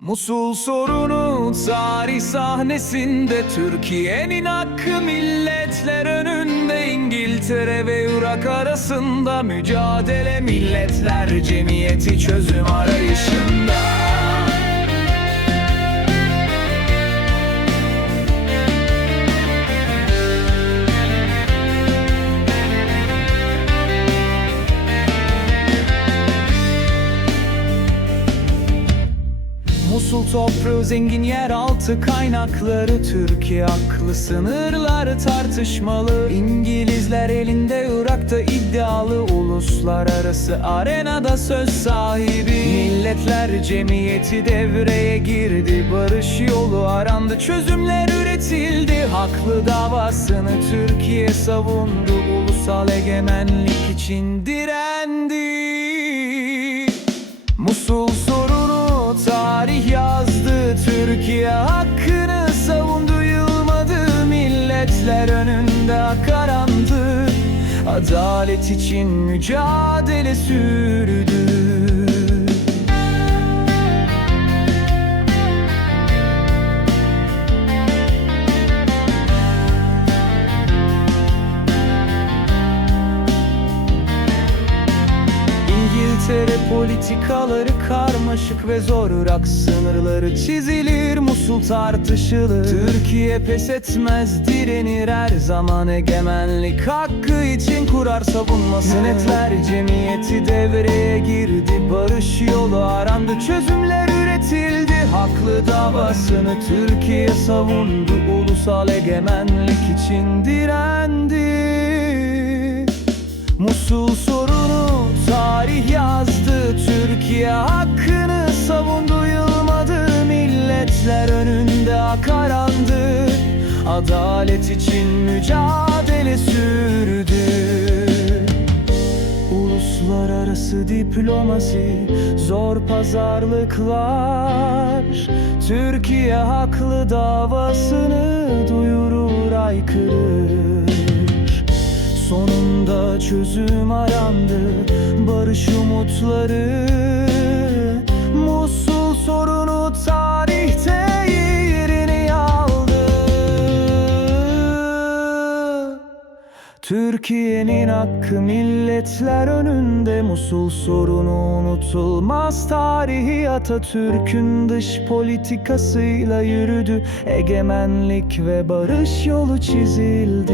Musul sorunu tarih sahnesinde Türkiye'nin hakkı milletler önünde İngiltere ve Irak arasında mücadele milletler cemiyeti çözüm arayışında Musul toprağı zengin yeraltı kaynakları. Türkiye haklı sınırları tartışmalı. İngilizler elinde Irak'ta iddialı. Uluslararası arenada söz sahibi. Milletler cemiyeti devreye girdi. Barış yolu arandı çözümler üretildi. Haklı davasını Türkiye savundu. Ulusal egemenlik için direndi Türkiye hakkını savundu yılmadı Milletler önünde akarandı Adalet için mücadele sürdü İngiltere politikaları karmaşık ve zor. Irak sınırları çizilir Musul tartışılır. Türkiye pes etmez direnir her zaman. Egemenlik hakkı için kurar savunma Senetler. Cemiyeti devreye girdi Barış yolu arandı. Çözümler üretildi Haklı davasını Türkiye savundu. Ulusal egemenlik için direndi Türkiye hakkını savundu yılmadı Milletler önünde akarandı. Adalet için mücadele sürdü. Uluslararası diplomasi Zor pazarlıklar. Türkiye haklı davasını duyurur aykırır Sonunda çözüm arandı Barış umutları Türkiye'nin hakkı milletler önünde Musul sorunu unutulmaz. Tarihi Atatürk'ün dış politikasıyla yürüdü. Egemenlik ve barış yolu çizildi